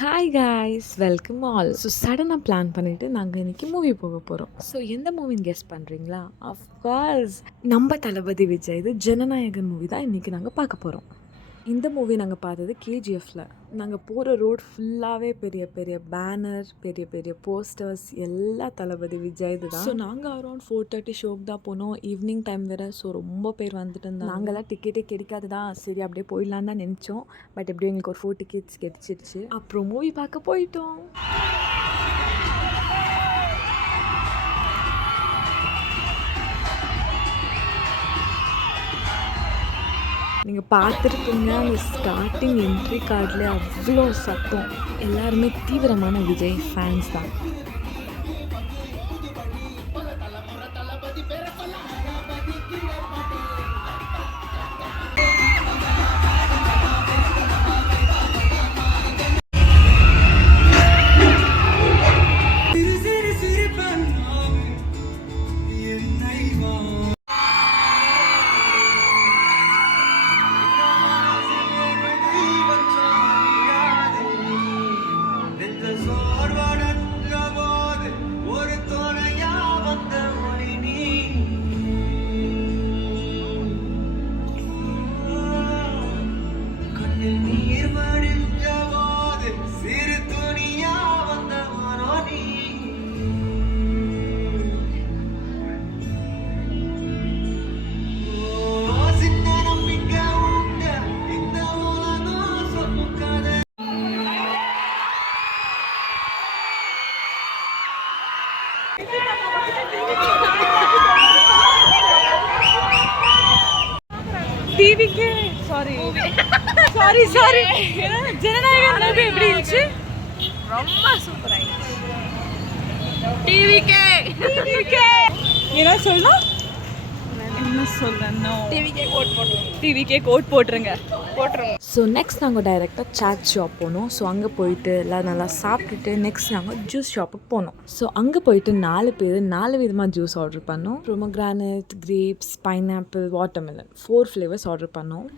Hi guys welcome all. So சடனாக plan பண்ணிவிட்டு நாங்கள் இன்றைக்கி மூவி போக போகிறோம். ஸோ எந்த மூவின்னு கெஸ் பண்ணுறீங்களா? அஃப்கோர்ஸ் நம்ம தளபதி விஜய் இது ஜனநாயகன் மூவி தான் இன்றைக்கி நாங்கள் பார்க்க போகிறோம். இந்த மூவி நாங்கள் பார்த்தது கேஜிஎஃப்பில். நாங்கள் போகிற ரோட் ஃபுல்லாகவே பெரிய பெரிய பேனர், பெரிய பெரிய போஸ்டர்ஸ், எல்லா தளபதி விஜய் இது தான். ஸோ நாங்கள் அரௌண்ட் 4:30 ஷோக்கு தான் போனோம். ஈவினிங் டைம் வேறு. ஸோ ரொம்ப பேர் வந்துட்டு இருந்தாங்க. நாங்கள்லாம் டிக்கெட்டே கிடைக்காது தான். சரி அப்படியே போயிடலான்னு தான் நினச்சோம். பட் எப்படியும் எங்களுக்கு ஒரு 4 டிக்கெட்ஸ் கிடைச்சிருச்சு. அப்புறம் மூவி பார்க்க போயிட்டோம். நீங்கள் பார்த்துருப்பீங்க, அந்த ஸ்டார்டிங் என்ட்ரி கார்டில் அவ்வளோ சத்தம். எல்லாருமே தீவிரமான விஜய் ஃபேன்ஸ் தான். டிவிக்கே சாரி ஜனநாயகன் மூவி எப்படி இருந்துச்சு? ரொம்ப சூப்பரா இருந்துச்சு. டிவிக்கே என்ன சொல்லணும்? என்ன சொல்லணும்? டிவிக்கே கோட் போட்டுருங்க. ஸோ நெக்ஸ்ட் நாங்கள் டைரெக்டாக சாட் ஷாப் போனோம். ஸோ அங்கே போயிட்டு எல்லாம் நல்லா சாப்பிட்டுட்டு நெக்ஸ்ட் நாங்கள் ஜூஸ் ஷாப்புக்கு போனோம். ஸோ அங்கே போயிட்டு 4 பேர் 4 விதமாக ஜூஸ் ஆர்டர் பண்ணோம். Pomegranate, grapes, pineapple, watermelon 4 flavours order பண்ணோம்.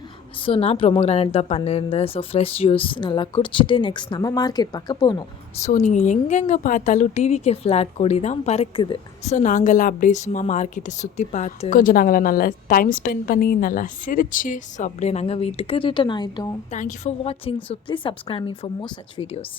ஸோ நான் ப்ரோமோகிரானட் தான் பண்ணியிருந்தேன். ஸோ ஃப்ரெஷ் ஜூஸ் நல்லா குடிச்சிட்டு நெக்ஸ்ட் நம்ம மார்க்கெட் பார்க்க போனோம். ஸோ நீங்கள் எங்கெங்கே பார்த்தாலும் டிவிக்கே ஃப்ளாக் கொடி தான் பறக்குது. ஸோ நாங்களாம் அப்படியே சும்மா மார்க்கெட்டை சுற்றி பார்த்து கொஞ்சம் நாங்களாம் நல்லா டைம் ஸ்பெண்ட் பண்ணி நல்லா சிரிச்சு ஸோ அப்படியே நாங்கள் வீட்டுக்கு ரிட்டர்ன் ஆகிட்டோம். தேங்க்யூ ஃபார் வாட்சிங். So please subscribe me for more such videos.